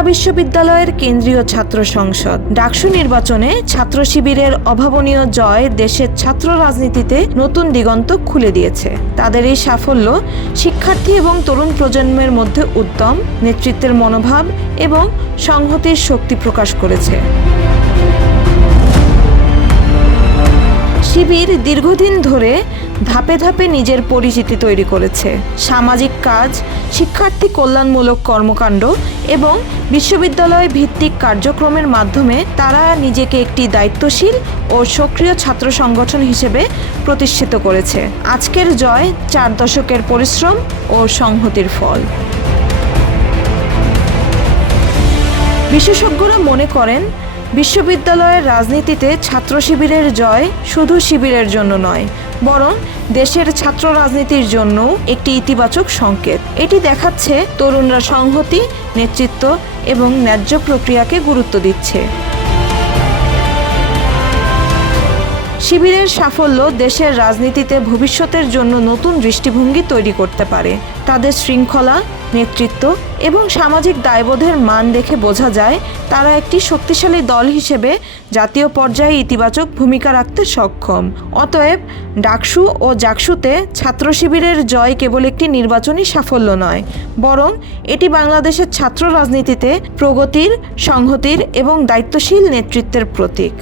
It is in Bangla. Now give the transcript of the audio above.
ঢাকা বিশ্ববিদ্যালয়ের কেন্দ্রীয় ছাত্র সংসদ ডাকসু নির্বাচনে ছাত্র শিবিরের অভাবনীয় জয় দেশের ছাত্র রাজনীতিতে নতুন দিগন্ত খুলে দিয়েছে। তাদের এই সাফল্য শিক্ষার্থী এবং তরুণ প্রজন্মের মধ্যে উদ্যম, নেতৃত্বের মনোভাব এবং সংহতির শক্তি প্রকাশ করেছে। শিবির দীর্ঘদিন ধরে ধাপে ধাপে নিজের পরিচিতি তৈরি করেছে। সামাজিক কাজ, শিক্ষার্থী কল্যাণমূলক কর্মকাণ্ড এবং বিশ্ববিদ্যালয় ভিত্তিক কার্যক্রমের মাধ্যমে তারা নিজেকে একটি দায়িত্বশীল ও সক্রিয় ছাত্র সংগঠন হিসেবে প্রতিষ্ঠিত করেছে। আজকের জয় 4 দশকের পরিশ্রম ও সংহতির ফল। বিশেষজ্ঞরা মনে করেন, বিশ্ববিদ্যালয়ের রাজনীতিতে ছাত্র শিবিরের জয় শুধু শিবিরের জন্য নয়, বরং দেশের ছাত্র রাজনীতির জন্য একটি ইতিবাচক সংকেত। এটি দেখাচ্ছে তরুণরা সংহতি, নেতৃত্ব এবং ন্যায্য প্রক্রিয়াকে গুরুত্ব দিচ্ছে। শিবিরের সাফল্য দেশের রাজনীতিতে ভবিষ্যতের জন্য নতুন দৃষ্টিভঙ্গি তৈরি করতে পারে। তাদের শৃঙ্খলা, নেতৃত্ব এবং সামাজিক দায়বোধের মান দেখে বোঝা যায় তারা একটি শক্তিশালী দল হিসেবে জাতীয় পর্যায়ে ইতিবাচক ভূমিকা রাখতে সক্ষম। অতএব ডাকসু ও জাকসুতে ছাত্র শিবিরের জয় কেবল একটি নির্বাচনী সাফল্য নয়, বরং এটি বাংলাদেশের ছাত্র রাজনীতিতে প্রগতির, সংহতির এবং দায়িত্বশীল নেতৃত্বের প্রতীক।